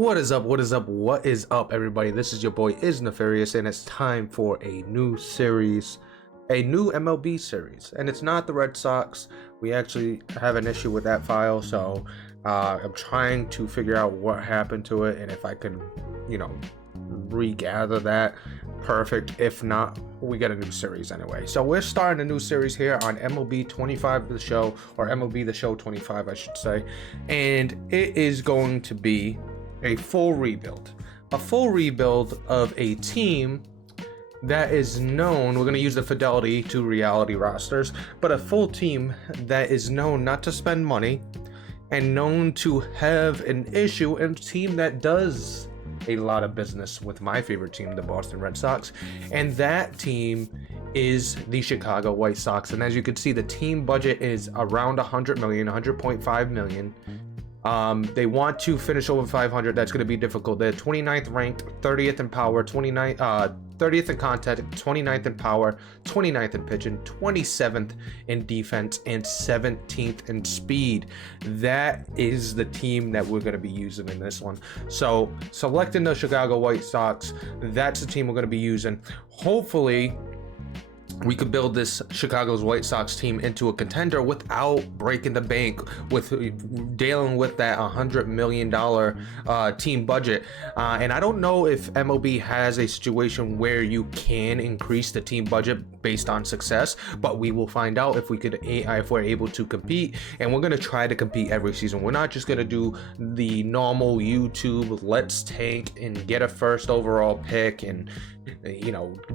What is up? What is up? What is up, everybody? This is your boy Is Nefarious, and it's time for a new series, a new MLB series. And it's not the Red Sox. We actually have an issue with that file, so I'm trying to figure out what happened to it and if I can, regather that. Perfect. If not, we get a new series anyway. So we're starting a new series here on MLB 25 The Show, or MLB The Show 25, I should say. And it is going to be a full rebuild of a team that is known. We're going to use the fidelity to reality rosters, but a full team that is known not to spend money and known to have an issue, and a team that does a lot of business with my favorite team, the Boston Red Sox, and that team is the Chicago White Sox. And as you can see, the team budget is around 100.5 million. They want to finish over 500. That's going to be difficult. They're 29th ranked, 30th in power, 30th in contact, 29th in power, 29th in pitching, 27th in defense, and 17th in speed. That is the team that we're going to be using in this one. So selecting the Chicago White Sox, that's the team we're going to be using. Hopefully we could build this Chicago's White Sox team into a contender without breaking the bank, with dealing with that $100 million team budget. And I don't know if MLB has a situation where you can increase the team budget based on success, but we will find out if we're able to compete. And we're going to try to compete every season. We're not just going to do the normal YouTube let's tank and get a first overall pick and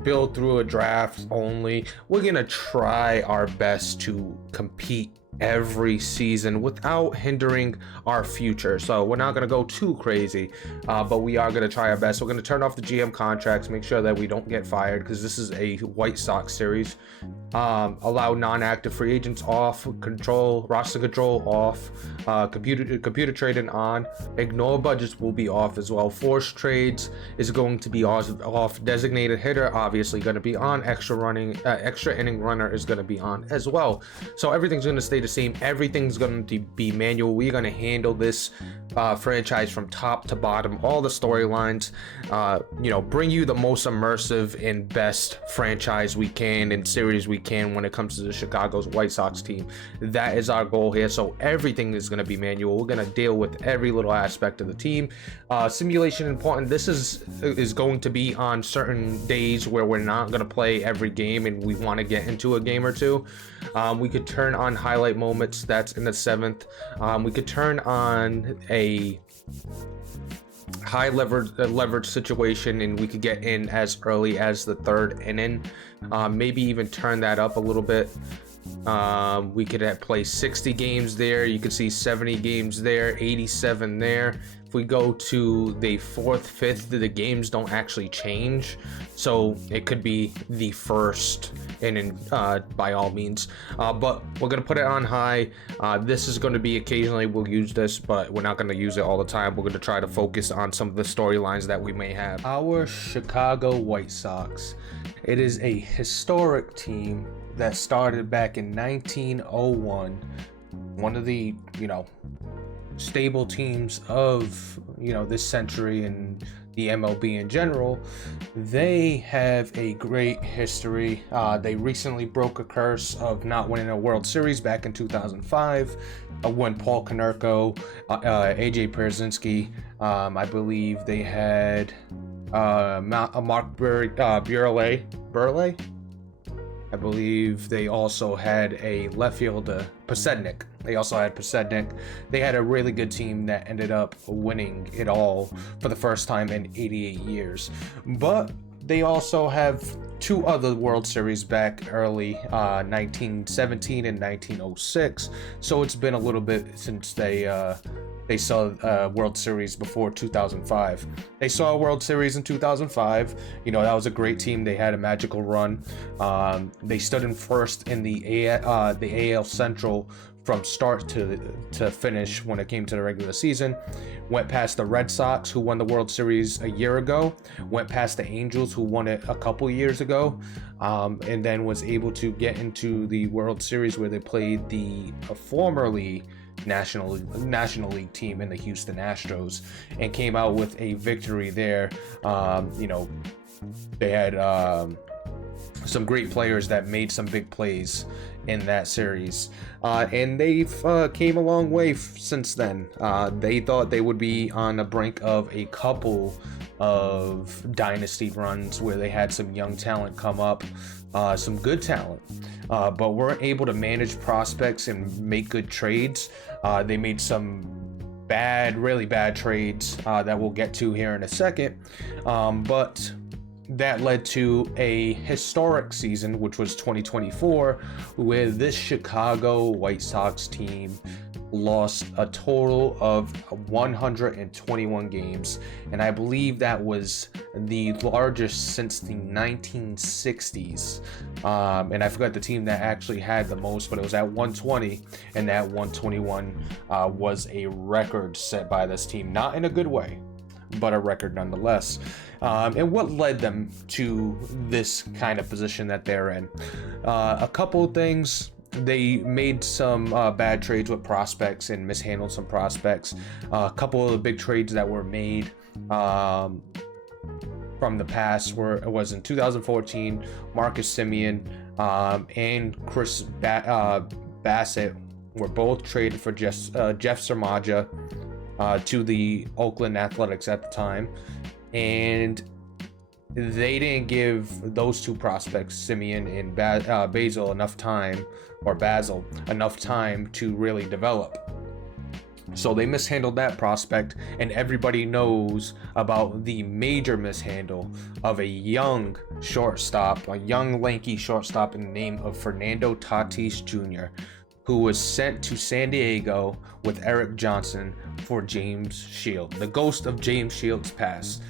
build through a draft only. We're gonna try our best to compete every season without hindering our future. So we're not going to go too crazy, but we are going to try our best. We're going to turn off the GM contracts, make sure that we don't get fired, because this is a White Sox series. Allow non-active free agents off, roster control off, computer trading on, ignore budgets will be off as well. Forced trades is going to be off. Designated hitter obviously going to be on. Extra inning runner is going to be on as well. So everything's going to stay the same. Everything's going to be manual. We're going to handle this franchise from top to bottom, all the storylines, bring you the most immersive and best franchise we can and series we can when it comes to the Chicago's White Sox team. That is our goal here. So everything is going to be manual. We're going to deal with every little aspect of the team. Simulation important. This is going to be on certain days where we're not going to play every game and we want to get into a game or two. We could turn on highlight moments. That's in the 7th. We could turn on a high leverage situation, and we could get in as early as the 3rd inning. Maybe even turn that up a little bit. We could play 60 games there. You could see 70 games there, 87 there. If we go to the 4th, 5th, the games don't actually change, so it could be the 1st inning by all means. But we're gonna put it on high. This is going to be occasionally we'll use this, but we're not going to use it all the time. We're going to try to focus on some of the storylines that we may have. Our Chicago White Sox. It is a historic team that started back in 1901. One of the, stable teams of, this century and the MLB in general. They have a great history. They recently broke a curse of not winning a World Series back in 2005 when Paul Konerko, AJ Pierzynski, I believe they had Mark Burley. I believe they also had a left fielder, Pasednik. They had a really good team that ended up winning it all for the first time in 88 years. But they also have 2 other World Series back early, 1917 and 1906. So it's been a little bit since they saw a World Series before 2005. They saw a World Series in 2005. That was a great team. They had a magical run. They stood in first in the AL Central from start to finish when it came to the regular season. Went past the Red Sox, who won the World Series a year ago. Went past the Angels, who won it a couple years ago. And then was able to get into the World Series where they played the formerly National League team in the Houston Astros, and came out with a victory there. They had some great players that made some big plays in that series, and they've came a long way since then. They thought they would be on the brink of a couple of dynasty runs where they had some young talent come up, some good talent, but weren't able to manage prospects and make good trades. They made some really bad trades that we'll get to here in a second, but that led to a historic season, which was 2024, where this Chicago White Sox team lost a total of 121 games, and I believe that was the largest since the 1960s. And I forgot the team that actually had the most, but it was at 120, and that 121 was a record set by this team, not in a good way, but a record nonetheless. And what led them to this kind of position that they're in? A couple of things. They made some bad trades with prospects and mishandled some prospects. A couple of the big trades that were made from the past was in 2014. Marcus Semien and Chris Bassett were both traded for Jeff Sarmaja to the Oakland Athletics at the time, and they didn't give those two prospects, Semien and Basil, enough time to really develop. So they mishandled that prospect, and everybody knows about the major mishandle of a young lanky shortstop in the name of Fernando Tatis Jr., who was sent to San Diego with Eric Johnson for James Shield. The ghost of James Shield's past.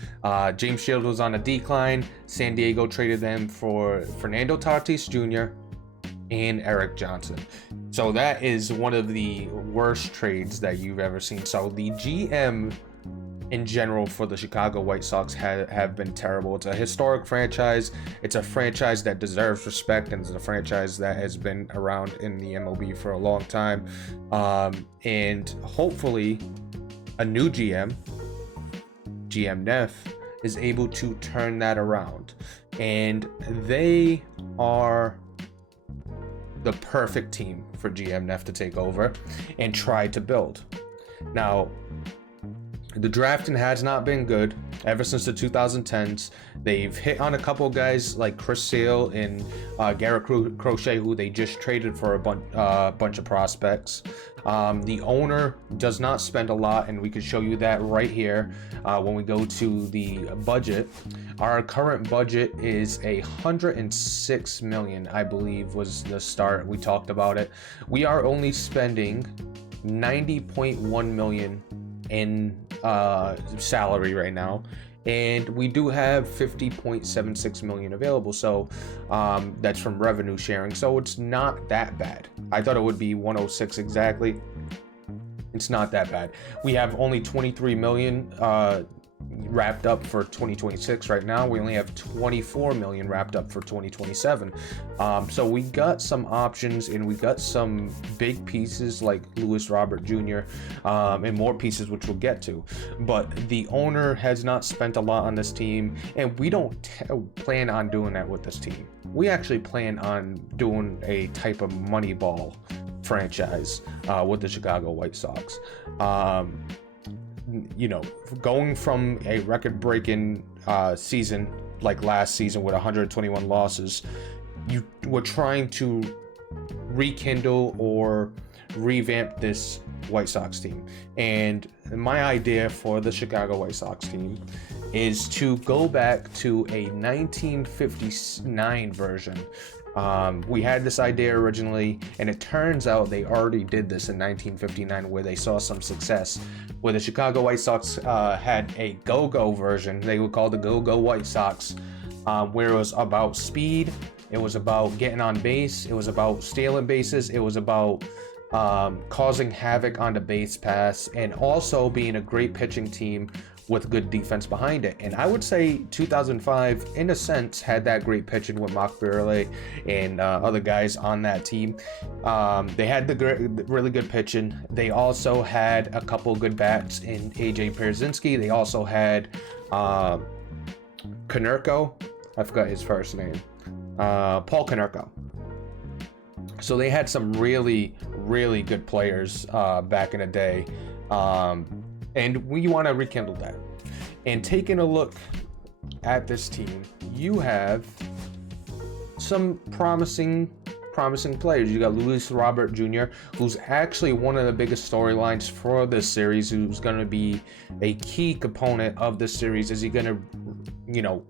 James Shield was on a decline. San Diego traded them for Fernando Tatis Jr. and Eric Johnson. So that is one of the worst trades that you've ever seen. So the GM in general for the Chicago White Sox have been terrible. It's a historic franchise. It's a franchise that deserves respect, and it's a franchise that has been around in the MLB for a long time. And hopefully a new GM Neff, is able to turn that around. And they are the perfect team for GM Neff to take over and try to build. Now, the drafting has not been good ever since the 2010s. They've hit on a couple guys like Chris Sale and Garrett Crochet, who they just traded for a bunch of prospects. The owner does not spend a lot, and we can show you that right here when we go to the budget. Our current budget is $106 million, I believe was the start. We talked about it. We are only spending $90.1 million in salary right now, and we do have $50.76 million available, so that's from revenue sharing, so it's not that bad. I thought it would be 106 exactly. It's not that bad. We have only 23 million wrapped up for 2026 right now. We only have 24 million wrapped up for 2027. So we got some options, and we got some big pieces like Luis Robert Jr. And more pieces, which we'll get to. But the owner has not spent a lot on this team, and we don't plan on doing that with this team. We actually plan on doing a type of Moneyball franchise with the Chicago White Sox. Going from a record-breaking season like last season with 121 losses, we're trying to rekindle or revamp this White Sox team. And my idea for the Chicago White Sox team is to go back to a 1959 version. We had this idea originally, and it turns out they already did this in 1959, where they saw some success, where the Chicago White Sox had a go-go version. They would call the Go-Go White Sox, where it was about speed, it was about getting on base, it was about stealing bases, it was about causing havoc on the base pass, and also being a great pitching team with good defense behind it. And I would say 2005, in a sense, had that great pitching with Mark Buehrle and other guys on that team. They had really good pitching. They also had a couple good bats in AJ Pierzynski. They also had Konerko. I forgot his first name. Paul Konerko. So they had some really, really good players back in the day. And we want to rekindle that. And taking a look at this team, you have some promising players. You got Luis Robert Jr., who's actually one of the biggest storylines for this series, who's going to be a key component of this series. Is he going to,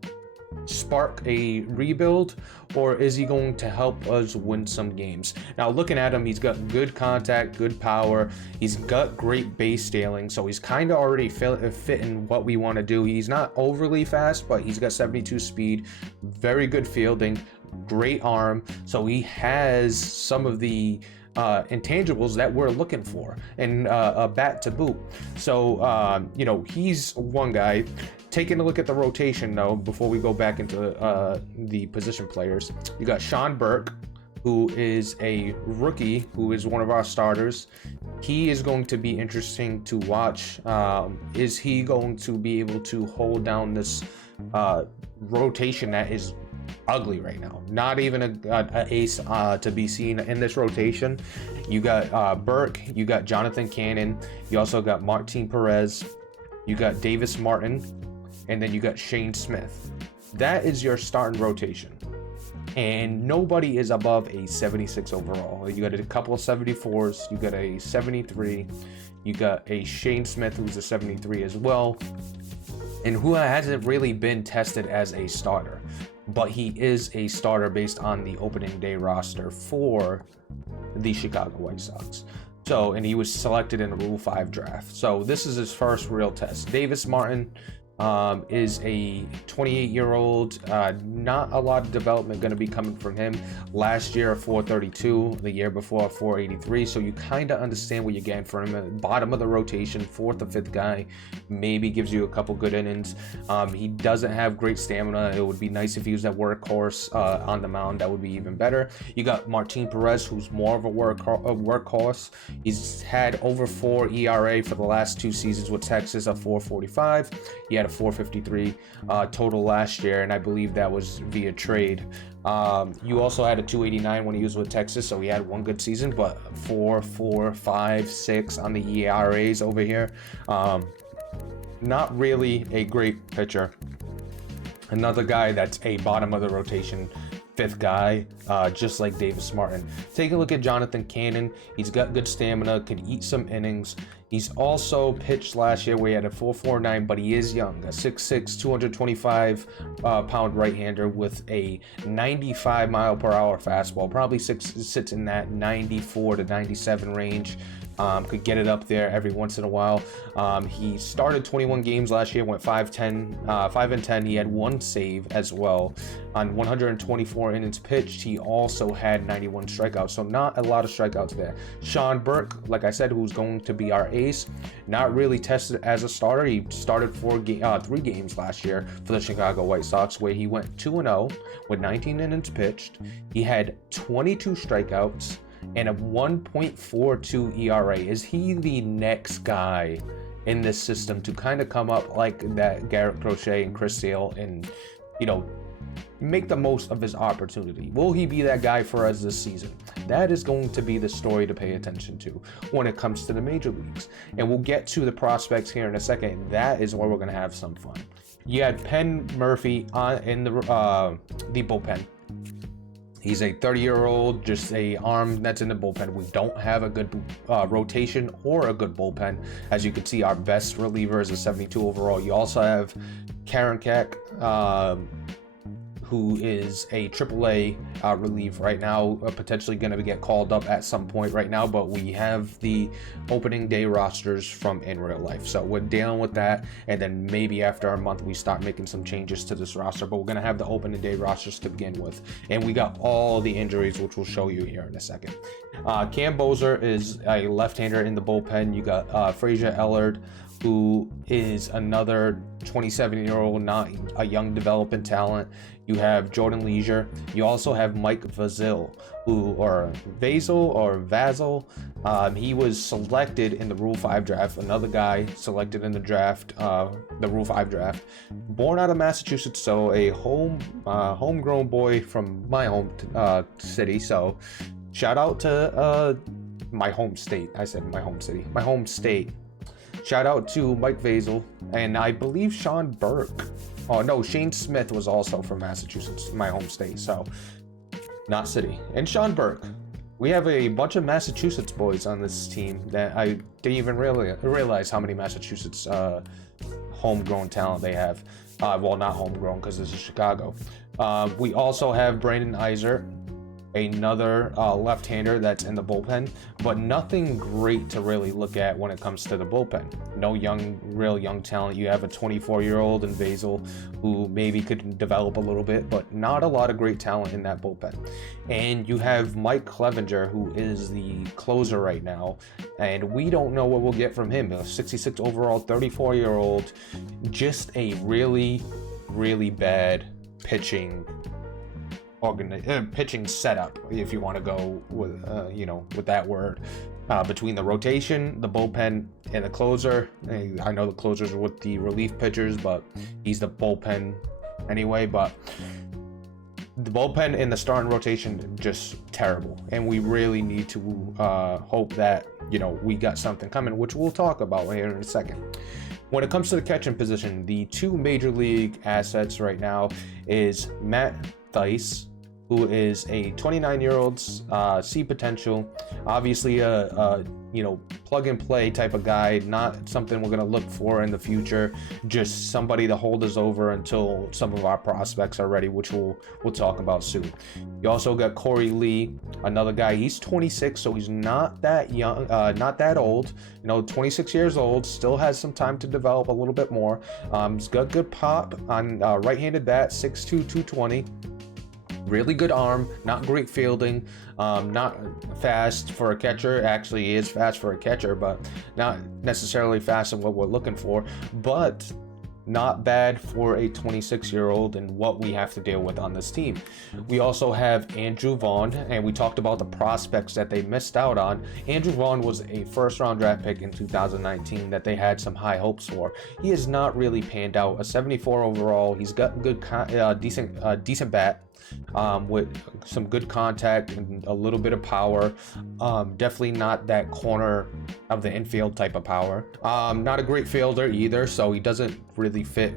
spark a rebuild, or is he going to help us win some games? Now, looking at him, he's got good contact, good power. He's got great base stealing, so he's kind of already fitting what we want to do. He's not overly fast, but he's got 72 speed, very good fielding, great arm. So he has some of the intangibles that we're looking for, and a bat to boot. So he's one guy. Taking a look at the rotation, though, before we go back into the position players, you got Sean Burke, who is a rookie, who is one of our starters. He is going to be interesting to watch. Is he going to be able to hold down this rotation that is ugly right now? Not even a ace to be seen in this rotation. You got Burke, you got Jonathan Cannon, you also got Martin Perez, you got Davis Martin, and then you got Shane Smith. That is your starting rotation. And nobody is above a 76 overall. You got a couple of 74s, you got a 73, you got a Shane Smith who's a 73 as well, and who hasn't really been tested as a starter. But he is a starter based on the opening day roster for the Chicago White Sox. So, and he was selected in the Rule 5 draft. So this is his first real test. Davis Martin is a 28-year-old. Not a lot of development going to be coming from him. Last year, a 432. The year before, a 483. So you kind of understand what you're getting from him. At the bottom of the rotation, fourth or fifth guy, maybe gives you a couple good innings. He doesn't have great stamina. It would be nice if he was that workhorse on the mound. That would be even better. You got Martin Perez, who's more of a workhorse. He's had over 4 ERA for the last 2 seasons with Texas, a 445. He had a 453 total last year, and I believe that was via trade. You also had a 289 when he was with Texas, so he had one good season, but 4, 4, 5, 6 on the ERAs over here. Not really a great pitcher. Another guy that's a bottom of the rotation fifth guy, just like Davis Martin. Take a look at Jonathan Cannon. He's got good stamina, could eat some innings. He's also pitched last year where he had a 4.49, but he is young, a 6'6", 225 pound right-hander with a 95 mile per hour fastball. Probably sits in that 94 to 97 range. Could get it up there every once in a while. He started 21 games last year, went 5 and 10. He had 1 save as well. On 124 innings pitched, he also had 91 strikeouts, so not a lot of strikeouts there. Sean Burke, like I said, who's going to be our ace, not really tested as a starter. He started 3 games last year for the Chicago White Sox, where he went 2-0 with 19 innings pitched. He had 22 strikeouts and a 1.42 ERA. Is he the next guy in this system to kind of come up like that Garrett Crochet and Chris Sale and, make the most of his opportunity? Will he be that guy for us this season? That is going to be the story to pay attention to when it comes to the major leagues. And we'll get to the prospects here in a second. That is where we're going to have some fun. You had Penn Murphy in the bullpen. He's a 30-year-old, just a arm that's in the bullpen. We don't have a good rotation or a good bullpen. As you can see, our best reliever is a 72 overall. You also have Karen Keck, who is a AAA relief right now, potentially going to get called up at some point right now, but we have the opening day rosters from in real life. So we're dealing with that, and then maybe after a month we start making some changes to this roster, but we're going to have the opening day rosters to begin with. And we got all the injuries, which we'll show you here in a second. Cam Bozer is a left-hander in the bullpen. You got Frazier Ellard, who is another 27-year-old, not a young development talent. You have Jordan Leisure. You also have Mike Vasil, he was selected in the Rule 5 draft. Another guy selected in the draft, the Rule 5 draft. Born out of Massachusetts, so a homegrown boy from my home city. So shout out to my home state. I said my home city. My home state. Shout out to Mike Vasil, and I believe Sean Burke. Oh no, Shane Smith was also from Massachusetts, my home state, so not city. And Sean Burke. We have a bunch of Massachusetts boys on this team that I didn't even realize how many Massachusetts homegrown talent they have. Well, not homegrown because this is Chicago. We also have Brandon Iser, another left-hander that's in the bullpen, but nothing great to really look at when it comes to the bullpen. No real young talent. You have a 24-year-old in Basil who maybe could develop a little bit, but not a lot of great talent in that bullpen. And you have Mike Clevenger, who is the closer right now, and we don't know what we'll get from him. A 66 overall, 34-year-old, just a really, really bad pitching setup, if you want to go with with that word, between the rotation, the bullpen, and the closer. I know the closers are with the relief pitchers, but he's the bullpen anyway. But the bullpen and the starting rotation just terrible, and we really need to hope that we got something coming, which we'll talk about here in a second. When it comes to the catching position, the two major league assets right now is Matt Thaiss, who is a 29-year-old, see potential, obviously a plug and play type of guy, not something we're going to look for in the future, just somebody to hold us over until some of our prospects are ready, which we'll talk about soon. You also got Corey Lee, another guy. He's 26, so he's not that young, not that old. 26 years old, still has some time to develop a little bit more. He's got good pop on right-handed bat, 6'2", 220. Really good arm, not great fielding, not fast for a catcher. Actually, he is fast for a catcher, but not necessarily fast in what we're looking for, but not bad for a 26-year-old and what we have to deal with on this team. We also have Andrew Vaughn, and we talked about the prospects that they missed out on. Andrew Vaughn was a first-round draft pick in 2019 that they had some high hopes for. He has not really panned out. A 74 overall. He's got good, decent bat. With some good contact and a little bit of power. Definitely not that corner of the infield type of power. Not a great fielder either, so he doesn't really fit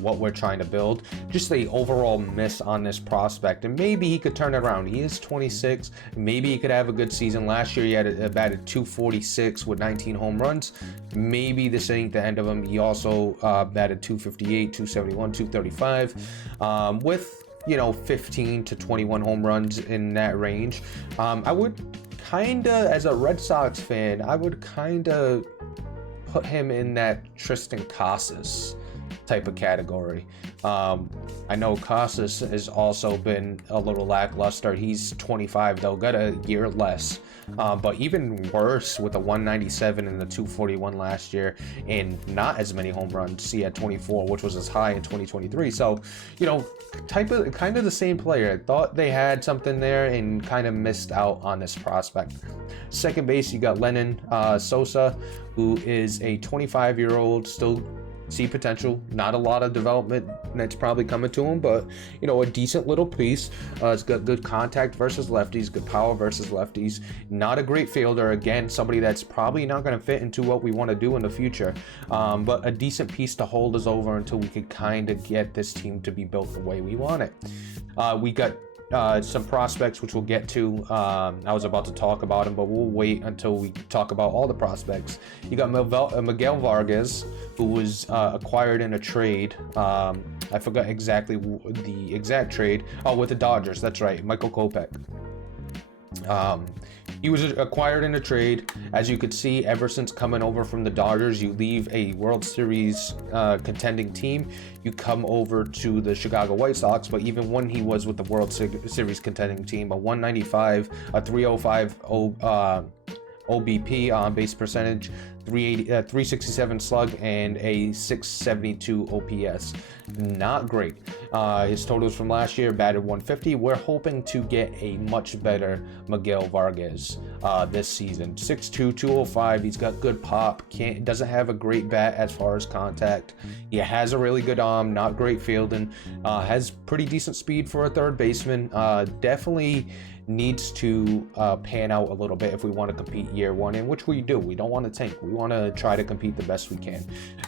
what we're trying to build. Just the overall miss on this prospect, and maybe he could turn it around. He is 26. Maybe he could have a good season. Last year he had batted 246 with 19 home runs. Maybe this ain't the end of him. He also batted 258, 271, 235 with 15 to 21 home runs in that range. I would as a Red Sox fan, I would put him in that Tristan Casas type of category. I know Casas has also been a little lackluster. He's 25 though, got a year less. But even worse with a 197 and the 241 last year, and not as many home runs. He had 24, which was as high in 2023. So, kind of the same player. Thought they had something there and kind of missed out on this prospect. Second base, you got Lennon Sosa, who is a 25-year-old, still see potential. Not a lot of development that's probably coming to him, but a decent little piece. It's got good contact versus lefties, good power versus lefties. Not a great fielder. Again, somebody that's probably not going to fit into what we want to do in the future, but a decent piece to hold us over until we could kind of get this team to be built the way we want it. We got some prospects, which we'll get to. I was about to talk about them, but we'll wait until we talk about all the prospects. You got Miguel Vargas, who was acquired in a trade. I forgot exactly the exact trade. Oh, with the Dodgers. That's right, Michael Kopech. He was acquired in a trade. As you could see, ever since coming over from the Dodgers, you leave a World Series contending team, you come over to the Chicago White Sox. But even when he was with the World Series contending team, a 195, a 305 OBP, on base percentage, 367 slug, and a 672 OPS. Not great. His totals from last year, batted 150. We're hoping to get a much better Miguel Vargas this season. 6'2", 205. He's got good pop. Doesn't have a great bat as far as contact. He has a really good arm. Not great fielding. Has pretty decent speed for a third baseman. Definitely needs to pan out a little bit if we want to compete year one, in which we do. We don't want to tank. We want to try to compete the best we can.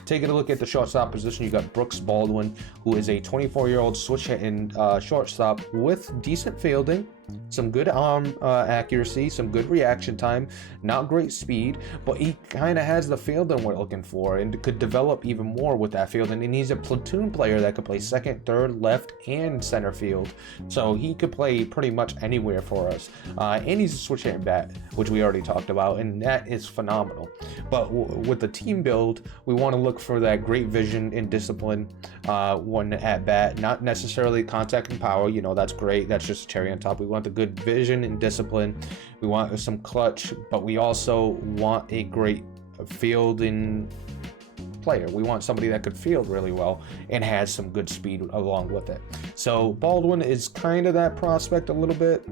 Taking a look at the shortstop position, you got Brooks Baldwin, who is a 24-year-old switch hitting shortstop with decent fielding, some good arm accuracy, some good reaction time, not great speed, but he kind of has the fielding we're looking for and could develop even more with that fielding. And he's a platoon player that could play second, third, left, and center field. So he could play pretty much anywhere for us. And he's a switch hitting bat, which we already talked about, and that is phenomenal. But with the team build, we want to look for that great vision and discipline when at bat, not necessarily contact and power. You know, that's great. That's just cherry on top. We want the good vision and discipline. We want some clutch, but we also want a great fielding player. We want somebody that could field really well and has some good speed along with it. So Baldwin is kind of that prospect a little bit.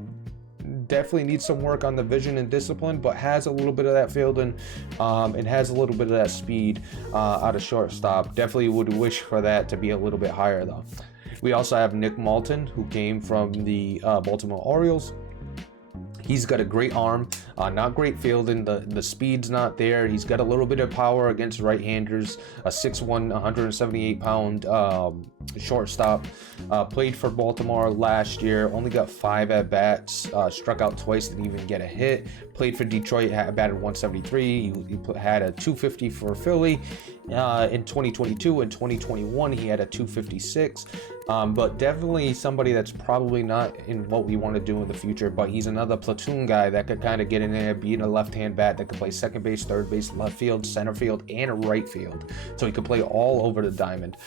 Definitely needs some work on the vision and discipline, but has a little bit of that fielding and has a little bit of that speed out of shortstop. Definitely would wish for that to be a little bit higher though. We also have Nick Malton, who came from the Baltimore Orioles. He's got a great arm, not great fielding. The speed's not there. He's got a little bit of power against right-handers. A 6'1", 178-pound shortstop. Played for Baltimore last year. Only got 5 at-bats. Struck out twice. Didn't even get a hit. Played for Detroit. Batted 173. He had a 250 for Philly. In 2022 and 2021, he had a 256. But definitely somebody that's probably not in what we want to do in the future, but he's another platoon guy that could kind of get in there, being a left-hand bat that could play second base, third base, left field, center field, and right field. So he could play all over the diamond.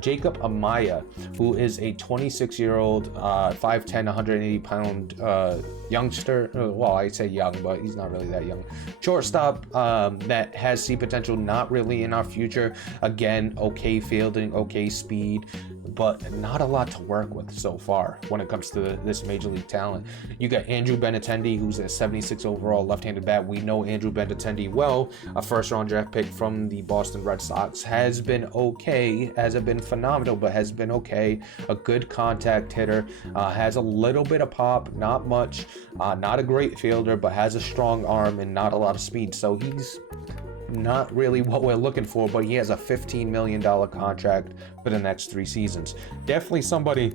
Jacob Amaya, who is a 26-year-old, 5'10", 180-pound youngster. Well, I say young, but he's not really that young. Shortstop that has C potential, not really in our future. Again, okay fielding, okay speed, but not a lot to work with so far when it comes to this major league talent. You got Andrew Benintendi, who's a 76 overall left-handed bat. We know Andrew Benintendi well, a first-round draft pick from the Boston Red Sox. Has been okay, hasn't been phenomenal, but has been okay. A good contact hitter, has a little bit of pop, not much, not a great fielder, but has a strong arm and not a lot of speed. So he's not really what we're looking for, but he has a $15 million contract for the next 3 seasons. Definitely somebody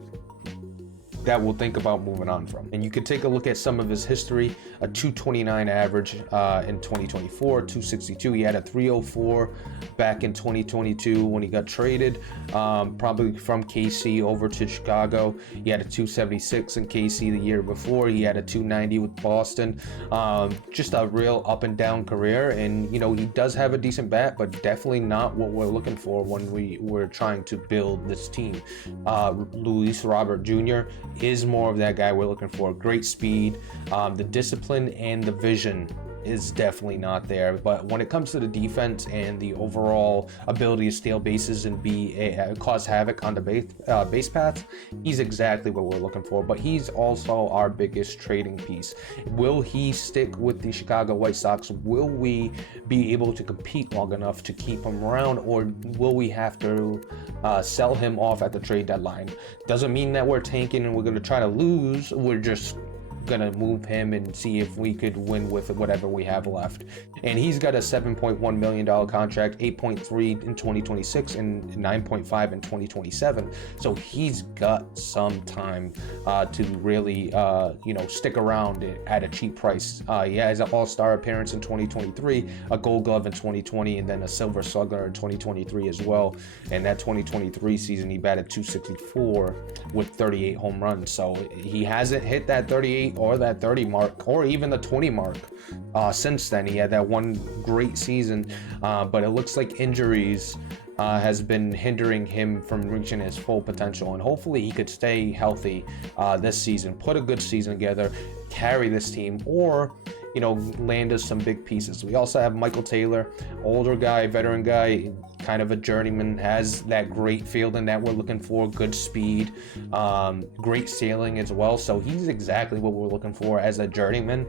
that we'll think about moving on from. And you can take a look at some of his history. A 229 average in 2024, 262. He had a 304 back in 2022 when he got traded, probably from KC over to Chicago. He had a 276 in KC the year before. He had a 290 with Boston. Just a real up and down career. And, you know, he does have a decent bat, but definitely not what we're looking for when we're trying to build this team. Luis Robert Jr. is more of that guy we're looking for. Great speed, the discipline and the vision is definitely not there. But when it comes to the defense and the overall ability to steal bases and cause havoc on the base paths, he's exactly what we're looking for. But he's also our biggest trading piece. Will he stick with the Chicago White Sox? Will we be able to compete long enough to keep him around, or will we have to sell him off at the trade deadline? Doesn't mean that we're tanking and we're going to try to lose. We're just gonna move him and see if we could win with whatever we have left. And he's got a $7.1 million contract, 8.3 in 2026 and 9.5 in 2027. So he's got some time to really stick around at a cheap price. He has an all-star appearance in 2023, a gold glove in 2020, and then a silver slugger in 2023 as well. And that 2023 season he batted 264 with 38 home runs. So he hasn't hit that 38 or that 30 mark or even the 20 mark since then. He had that one great season, but it looks like injuries has been hindering him from reaching his full potential, and hopefully he could stay healthy this season, put a good season together, carry this team, or land us some big pieces. We also have Michael Taylor, older guy, veteran guy, kind of a journeyman, has that great fielding that we're looking for, good speed, great sailing as well. So he's exactly what we're looking for as a journeyman.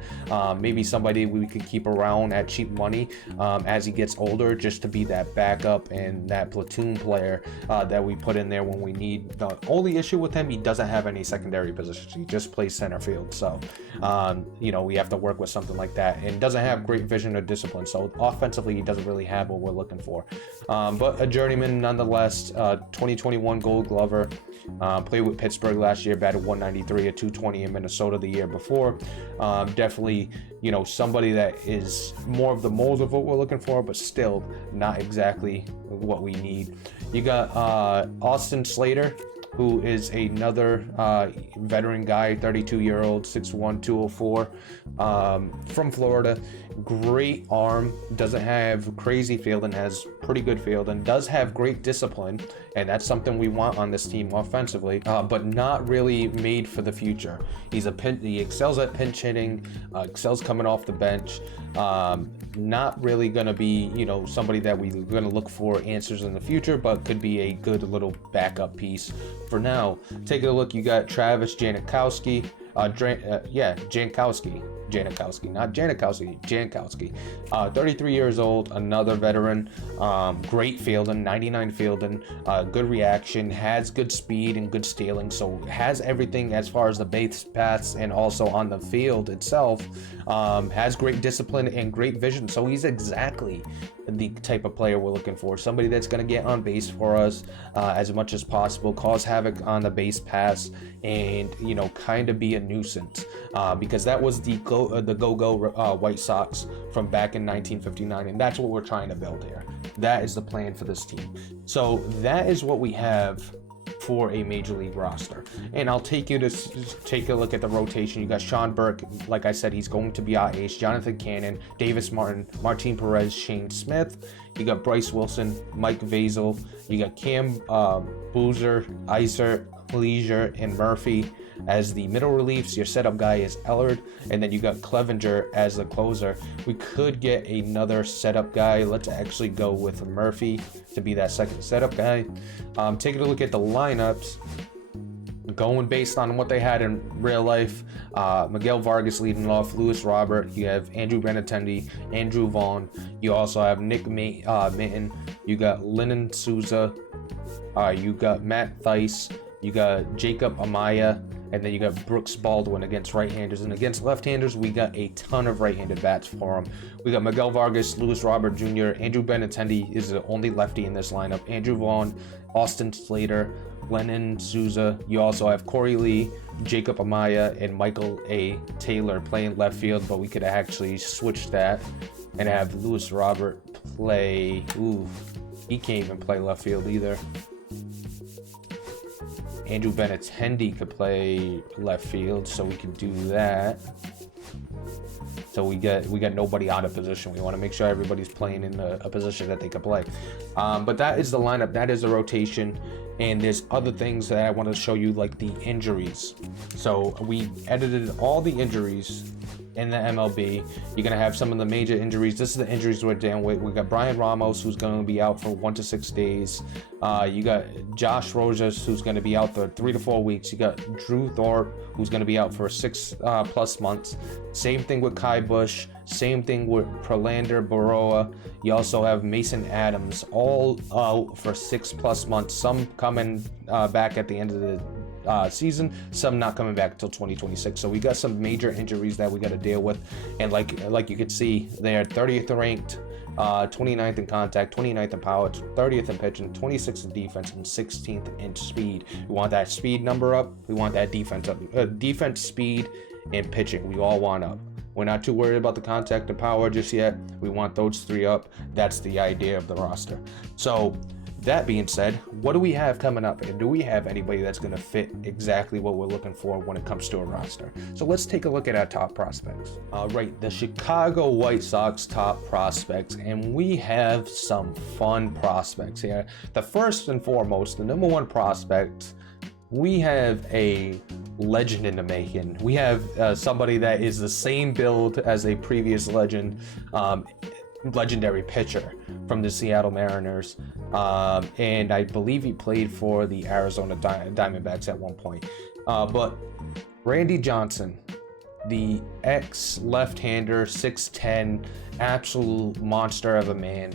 Maybe somebody we could keep around at cheap money as he gets older, just to be that backup and that platoon player that we put in there when we need. The only issue with him, he doesn't have any secondary positions. He just plays center field. So, we have to work with something like that, and doesn't have great vision or discipline. So offensively, he doesn't really have what we're looking for. But a journeyman nonetheless. 2021 Gold Glover. Played with Pittsburgh last year, batted 193 at 220 in Minnesota the year before. Definitely, somebody that is more of the mold of what we're looking for, but still not exactly what we need. You got Austin Slater, who is another veteran guy, 32-year-old, 6'1", 204, from Florida. Great arm, doesn't have crazy fielding, has pretty good fielding, does have great discipline, and that's something we want on this team offensively, but not really made for the future. He excels at pinch hitting, excels coming off the bench. Not really going to be, somebody that we're going to look for answers in the future, but could be a good little backup piece for now. Take a look. You got Travis Jankowski. Jankowski. 33 years old, another veteran. Great fielding, 99 fielding, good reaction, has good speed and good stealing. So has everything as far as the base paths and also on the field itself. Has great discipline and great vision. So he's exactly the type of player we're looking for. Somebody that's going to get on base for us as much as possible, cause havoc on the base pass, and kind of be a nuisance, because that was the go-go White Sox from back in 1959, and that's what we're trying to build here. That is the plan for this team. So that is what we have for a major league roster. And I'll take you to take a look at the rotation. You got Sean Burke, like I said, he's going to be our ace. Jonathan Cannon, Davis Martin, Martin Perez, Shane Smith. You got Bryce Wilson, Mike Vazel. You got Cam Boozer, Iser, Leisure, and Murphy as the middle reliefs. Your setup guy is Ellard, and then you got Clevenger as the closer. We could get another setup guy. Let's actually go with Murphy to be that second setup guy. Taking a look at the lineups, going based on what they had in real life. Miguel Vargas leading off, Luis Robert. You have Andrew Benintendi, Andrew Vaughn. You also have Nick Minton. You got Lennon Souza. You got Matt Thice. You got Jacob Amaya, and then you got Brooks Baldwin against right-handers. And against left-handers, we got a ton of right-handed bats for them. We got Miguel Vargas, Luis Robert Jr., Andrew Benintendi is the only lefty in this lineup, Andrew Vaughn, Austin Slater, Lennon Souza. You also have Corey Lee, Jacob Amaya, and Michael A. Taylor playing left field, but we could actually switch that and have Luis Robert play. Ooh, he can't even play left field either. Andrew Benintendi could play left field, so we could do that. So we got nobody out of position. We want to make sure everybody's playing in a position that they can play. But that is the lineup. That is the rotation. And there's other things that I want to show you, like the injuries. So we edited all the injuries in the MLB. You're going to have some of the major injuries. This is the injuries we're dealing with. We got Brian Ramos, who's going to be out for 1 to 6 days. You got Josh Rogers, who's going to be out for 3 to 4 weeks. You got Drew Thorpe, who's going to be out for 6 plus months. Same thing with Kai Bush. Same thing with Prolander Baroa. You also have Mason Adams, all out for 6 plus months. Some coming back at the end of the season, some not coming back until 2026. So we got some major injuries that we got to deal with. And like you can see, they're 30th ranked, 29th in contact, 29th in power, 30th in pitching, 26th in defense, and 16th in speed. We want that speed number up. We want that defense up. Defense, speed, and pitching, we all want up. We're not too worried about the contact and power just yet. We want those 3 up. That's the idea of the roster. So that being said, what do we have coming up? And do we have anybody that's going to fit exactly what we're looking for when it comes to a roster? So let's take a look at our top prospects. Right, the Chicago White Sox top prospects, and we have some fun prospects here. The first and foremost, the number one prospect, we have a legend in the making. We have somebody that is the same build as a previous legend, legendary pitcher from the Seattle Mariners, and I believe he played for the Arizona Diamondbacks at one point. But Randy Johnson, the ex-left-hander, 6'10", absolute monster of a man.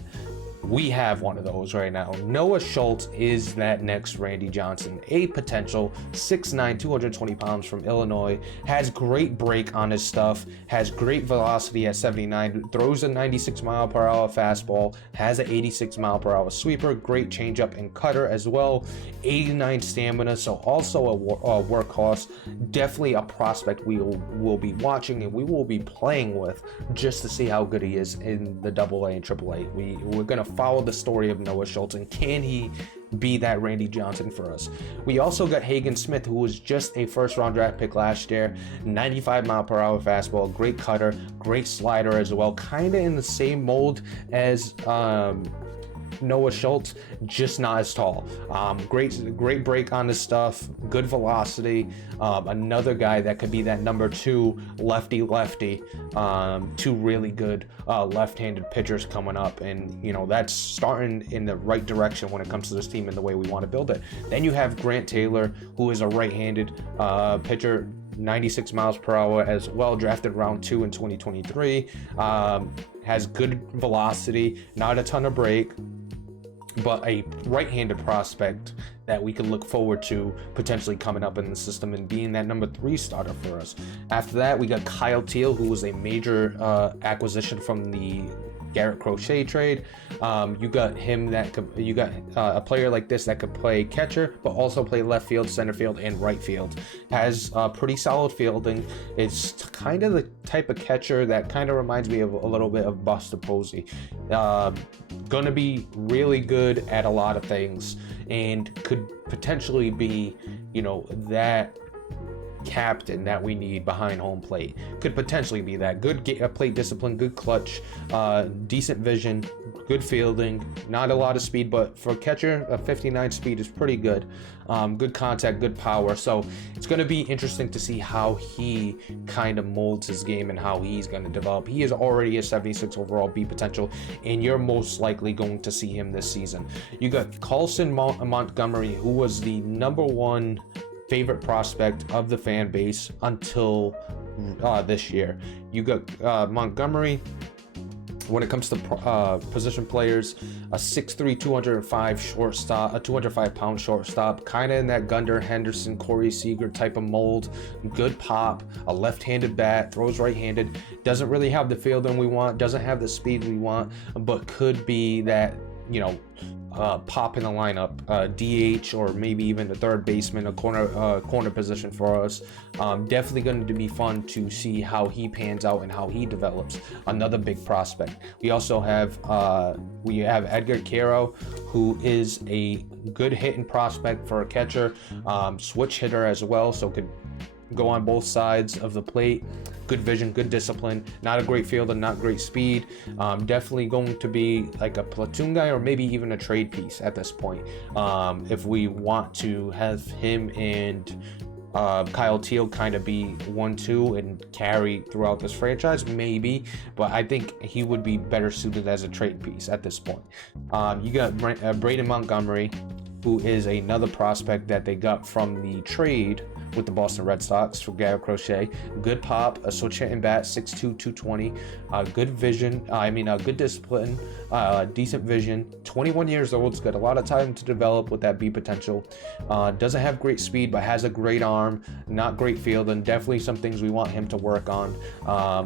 We have one of those right now. Noah Schultz is that next Randy Johnson, a potential 6'9", 220 pounds from Illinois, has great break on his stuff, has great velocity at 79, throws a 96 mile per hour fastball, has an 86 mile per hour sweeper, great changeup and cutter as well, 89 stamina, so also a workhorse. Definitely a prospect we will be watching and we will be playing with just to see how good he is in the AA and AAA. We're gonna follow the story of Noah Schultz, and can he be that Randy Johnson for us? We also got Hagen Smith, who was just a first-round draft pick last year, 95 mile per hour fastball, great cutter, great slider as well, kind of in the same mold as Noah Schultz, just not as tall. Great break on his stuff, good velocity. Another guy that could be that number 2 lefty. Two really good left-handed pitchers coming up, and that's starting in the right direction when it comes to this team and the way we want to build it. Then you have Grant Taylor, who is a right-handed pitcher, 96 miles per hour as well, drafted round 2 in 2023. Has good velocity, not a ton of break, but a right-handed prospect that we could look forward to potentially coming up in the system and being that number 3 starter for us. After that, we got Kyle Teal, who was a major acquisition from the Garrett Crochet trade. You got him you got a player like this that could play catcher, but also play left field, center field, and right field. Has pretty solid fielding. It's kind of the type of catcher that kind of reminds me of a little bit of Buster Posey. Gonna be really good at a lot of things and could potentially be, that captain that we need behind home plate. Could potentially be that. Good plate discipline, good clutch, decent vision, good fielding, not a lot of speed, but for a catcher, a 59 speed is pretty good. Good contact, good power. So it's going to be interesting to see how he kind of molds his game and how he's going to develop. He is already a 76 overall B potential, and you're most likely going to see him this season. You got Carlson Montgomery, who was the number 1 favorite prospect of the fan base until this year. You got Montgomery. When it comes to position players, a 6'3", 205 shortstop, a 205-pound shortstop, kind of in that Gunnar Henderson, Corey Seager type of mold. Good pop, a left-handed bat, throws right-handed. Doesn't really have the fielding we want, doesn't have the speed we want, but could be that, pop in the lineup, DH, or maybe even the third baseman, a corner position for us. Definitely going to be fun to see how he pans out and how he develops. Another big prospect. We also have Edgar Quero, who is a good hitting prospect for a catcher, switch hitter as well, so could go on both sides of the plate. Good vision, good discipline, not a great fielder, not great speed. Definitely going to be like a platoon guy or maybe even a trade piece at this point. If we want to have him and Kyle Teal kind of be 1-2 and carry throughout this franchise, maybe, but I think he would be better suited as a trade piece at this point. You got Braden Montgomery, who is another prospect that they got from the trade with the Boston Red Sox for Garrett Crochet. Good pop, a switch hitting bat, 6'2", 220, good vision, good discipline, decent vision, 21 years old. It's got a lot of time to develop with that B potential. Doesn't have great speed, but has a great arm, not great fielding. Definitely some things we want him to work on,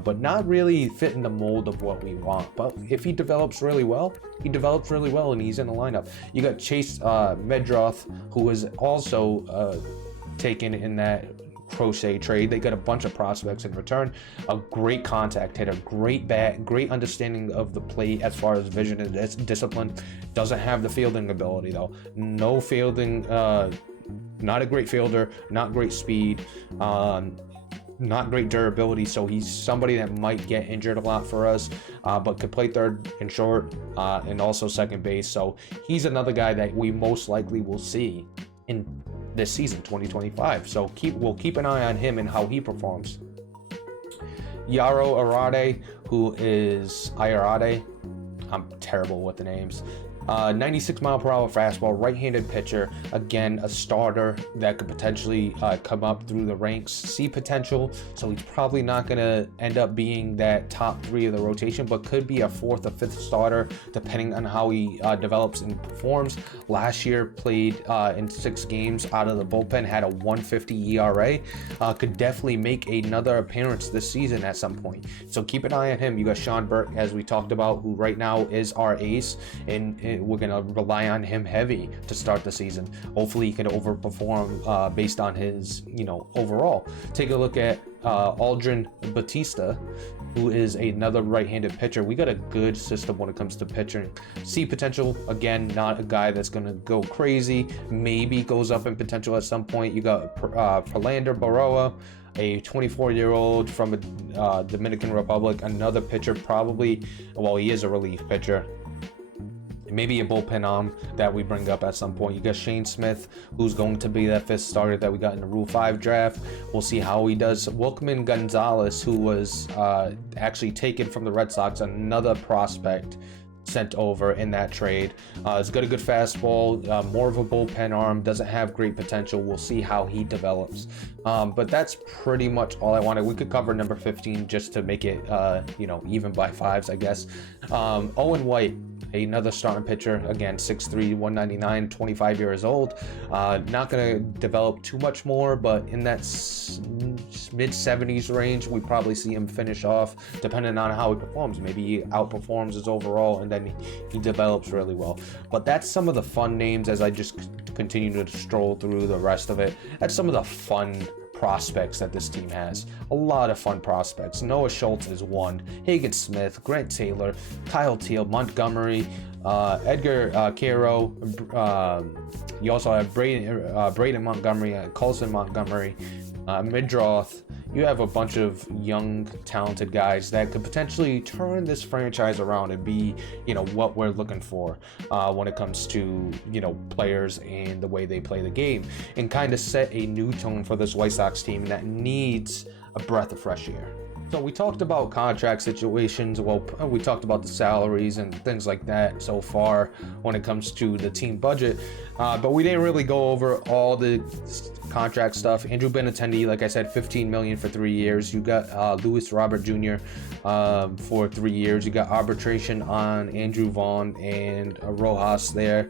but not really fitting the mold of what we want. But if he develops really well, and he's in the lineup. You got Chase Medroth, who is also taken in that Crochet trade. They got a bunch of prospects in return. A great contact hitter, great bat, great understanding of the plate as far as vision and discipline. Doesn't have the fielding ability though. No fielding, not a great fielder, not great speed, not great durability, so he's somebody that might get injured a lot for us, but could play third and short, and also second base. So he's another guy that we most likely will see in this season, 2025. So we'll keep an eye on him and how he performs. Yaro Arade, who is Irade. I'm terrible with the names. 96 mile per hour fastball, right-handed pitcher. Again, a starter that could potentially come up through the ranks. See potential, so he's probably not going to end up being that top 3 of the rotation, but could be a 4th or 5th starter depending on how he develops and performs. Last year played in 6 games out of the bullpen, had a 1.50 ERA. Could definitely make another appearance this season at some point. So keep an eye on him. You got Sean Burke, as we talked about, who right now is our ace, and we're going to rely on him heavy to start the season. Hopefully he can overperform based on his, overall. Take a look at Aldrin Batista, who is another right-handed pitcher. We got a good system when it comes to pitching. See potential. Again, not a guy that's going to go crazy. Maybe goes up in potential at some point. You got Perlander Baroa, a 24-year-old from Dominican Republic. Another pitcher, probably, well, he is a relief pitcher. Maybe a bullpen arm that we bring up at some point. You got Shane Smith, who's going to be that 5th starter that we got in the Rule 5 draft. We'll see how he does. Wilkman Gonzalez, who was actually taken from the Red Sox, another prospect sent over in that trade. He's got a good fastball, more of a bullpen arm, doesn't have great potential. We'll see how he develops. But that's pretty much all I wanted. We could cover number 15 just to make it, even by 5s, I guess. Owen White, another starting pitcher, again, 6'3", 199, 25 years old. Not going to develop too much more, but in that mid-70s range, we probably see him finish off, depending on how he performs. Maybe he outperforms his overall, and then he develops really well. But that's some of the fun names as I just continue to stroll through the rest of it. That's some of the fun prospects that this team has. A lot of fun prospects. Noah Schultz is one. Hagen Smith, Grant Taylor, Kyle Teal, Montgomery, Edgar Caro. You also have Braden Montgomery, Colson Montgomery, Midroth. You have a bunch of young, talented guys that could potentially turn this franchise around and be, what we're looking for when it comes to, players and the way they play the game, and kind of set a new tone for this White Sox team that needs a breath of fresh air. So we talked about contract situations. Well, we talked about the salaries and things like that so far when it comes to the team budget, but we didn't really go over all the contract stuff. Andrew Benintendi, like I said, $15 million for 3 years. You got Luis Robert Jr. For 3 years. You got arbitration on Andrew Vaughn and Rojas there,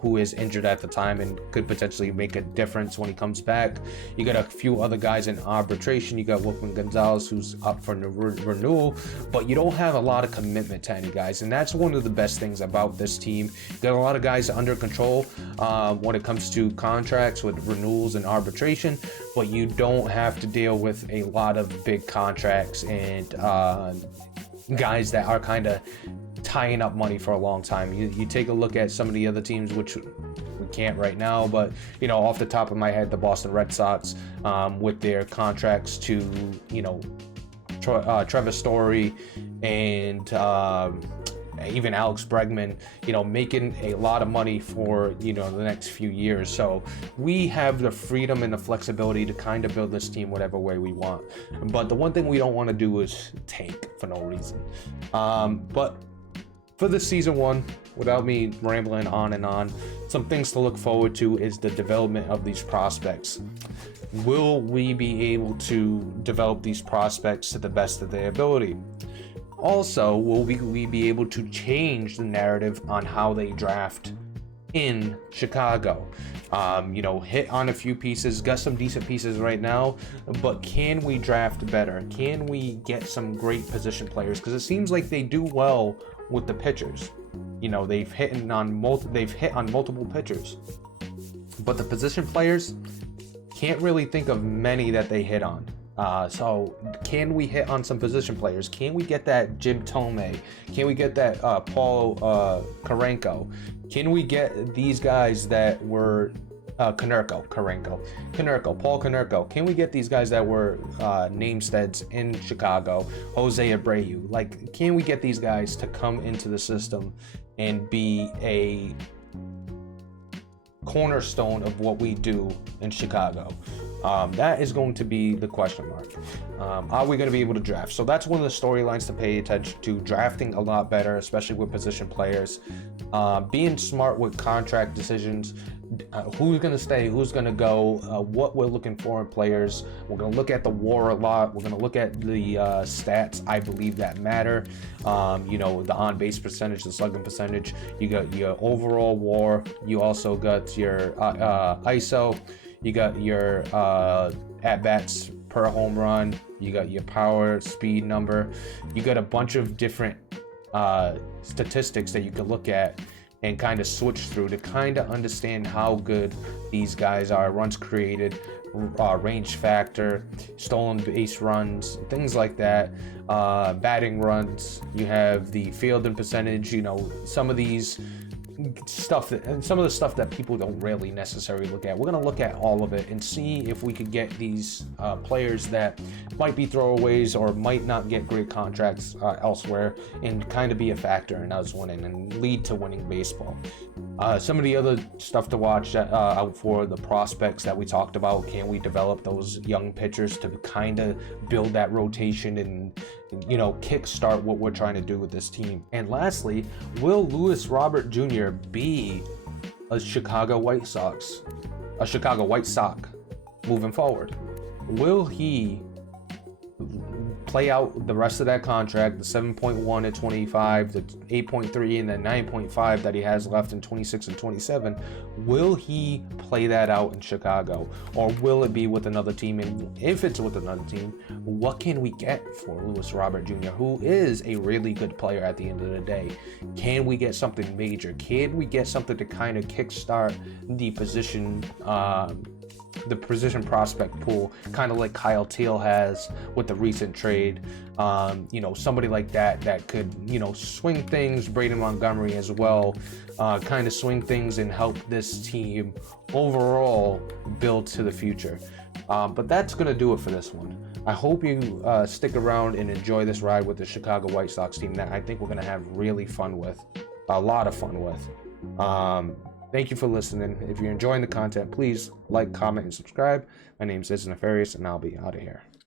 who is injured at the time and could potentially make a difference when he comes back. You got a few other guys in arbitration. You got Wilkman Gonzalez, who's up for renewal, but you don't have a lot of commitment to any guys, and that's one of the best things about this team. You got a lot of guys under control when it comes to contracts with renewals and arbitration, but you don't have to deal with a lot of big contracts and guys that are kind of tying up money for a long time. You take a look at some of the other teams, which we can't right now, but off the top of my head, the Boston Red Sox with their contracts to Trevor Story and even Alex Bregman, making a lot of money for, the next few years. So we have the freedom and the flexibility to kind of build this team whatever way we want. But the one thing we don't want to do is tank for no reason. But for the season 1, without me rambling on and on, some things to look forward to is the development of these prospects. Will we be able to develop these prospects to the best of their ability? Also, will we be able to change the narrative on how they draft in Chicago? Hit on a few pieces, got some decent pieces right now, but can we draft better? Can we get some great position players? Because it seems like they do well with the pitchers. They've hit on multiple pitchers, but the position players, can't really think of many that they hit on. So can we hit on some position players? Can we get that Jim Tomei? Can we get that Paul Karenko? Can we get these guys that were Paul Konerko? Can we get these guys that were namesteads in Chicago? Jose Abreu. Can we get these guys to come into the system and be a cornerstone of what we do in Chicago? That is going to be the question mark. Are we going to be able to draft? So that's one of the storylines to pay attention to, drafting a lot better, especially with position players, being smart with contract decisions, who's going to stay, who's going to go, what we're looking for in players. We're going to look at the WAR a lot. We're going to look at the stats, I believe, that matter. The on-base percentage, the slugging percentage. You got your overall WAR. You also got your ISO. You got your at-bats per home run. You got your power, speed number. You got a bunch of different statistics that you can look at and kind of switch through to kind of understand how good these guys are. Runs created, range factor, stolen base runs, things like that, batting runs. You have the fielding percentage, some of these stuff and some of the stuff that people don't really necessarily look at. We're going to look at all of it and see if we could get these players that might be throwaways or might not get great contracts elsewhere and kind of be a factor in us winning and lead to winning baseball. Some of the other stuff to watch out for, the prospects that we talked about. Can we develop those young pitchers to kind of build that rotation and kickstart what we're trying to do with this team? And lastly, will Luis Robert Jr. be a Chicago White Sox moving forward? Will he play out the rest of that contract, the 7.1 at 25, the 8.3 and the 9.5 that he has left in 26 and 27? Will he play that out in Chicago, or will it be with another team? And if it's with another team, what can we get for Luis Robert Jr., who is a really good player at the end of the day? Can we get something major? Can we get something to kind of kickstart the position prospect pool, kind of like Kyle Teal has with the recent trade? Somebody like that could, swing things. Braden Montgomery as well, kind of swing things and help this team overall build to the future. But that's going to do it for this one. I hope you stick around and enjoy this ride with the Chicago White Sox team that I think we're going to have really fun with, a lot of fun with. Thank you for listening. If you're enjoying the content, please like, comment, and subscribe. My name is Nefarious, and I'll be out of here.